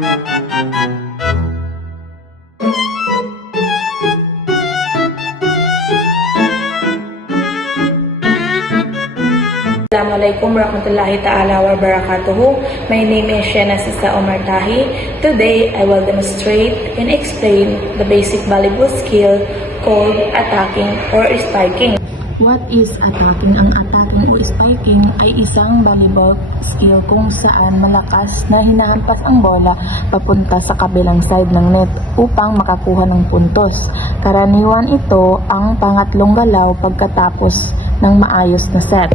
Assalamualaikum warahmatullahi ta'ala wa barakatuhu. My name is Shena Sisa Omar Tahi. Today, I will demonstrate and explain the basic volleyball skill called attacking or spiking. What is attacking? Ang attacking o spiking ay isang volleyball skill kung saan malakas na hinahampas ang bola papunta sa kabilang side ng net upang makakuha ng puntos. Karaniwan ito ang pangatlong galaw pagkatapos ng maayos na set.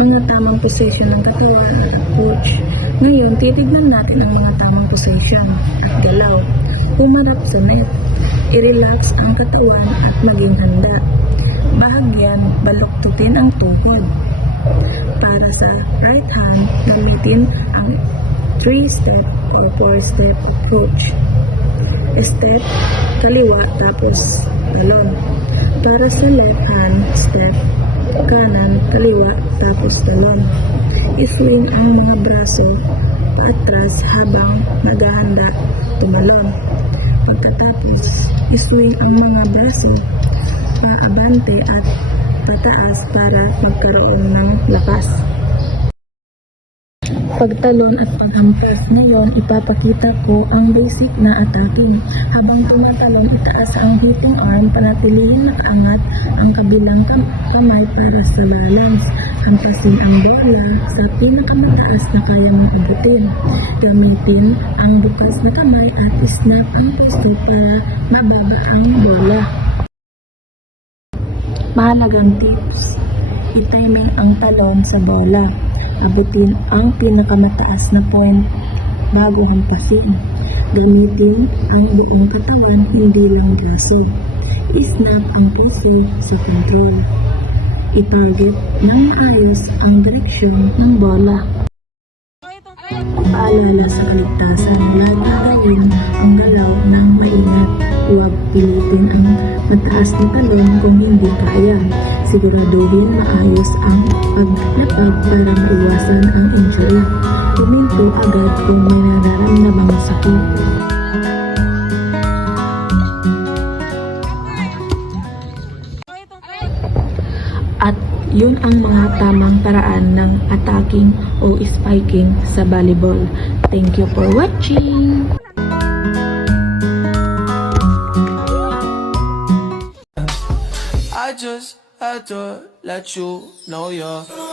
Mga tamang position ng katawan at approach. Ngayon, titignan natin ang mga tamang position at galaw. Humarap sa net. I-relax ang katawan at maging handa. Bahagyan, baluktutin ang tuhod. Para sa right hand, gamitin ang 3-step or 4-step approach. Step, kaliwa, tapos talon. Para sa left hand, step, kanan, kaliwa, tapos talon. Iswing ang mga braso paatras habang naghahanda tumalon. Pagkatapos, iswing ang mga braso paabante at pataas para magkaroon ng lakas. Pagtalon at paghampas. Ngayon, ipapakita ko ang basic na attacking. Habang tumatalon, itaas ang hitting arm, panatilihin nakaangat ang kabilang kamay para sa balance. Hampasin ang bola sa pinakamataas na kaya mong abutin. Gamitin ang bukas na kamay at snap ang pwesto para mababa ang bola. Mahalagang tips. I-timing ang talon sa bola. Abutin ang pinakamataas na point bago hampasin. Gamitin ang buong katawan, hindi lang braso. I-snap ang puso sa control. I-target ng maayos ang direksyon ng bola. Paalala sa kaligtasan, lagi gawin ang galaw ng maingat. Huwag pilitin ang mataas na talon kung hindi kaya. Siguraduhin maayos ang paglapag para maiwasan ang injury. Huminto agad kung may nararamdamang sakit. At yun ang mga tamang paraan ng attacking o spiking sa volleyball. Thank you for watching! I just had to let you know you're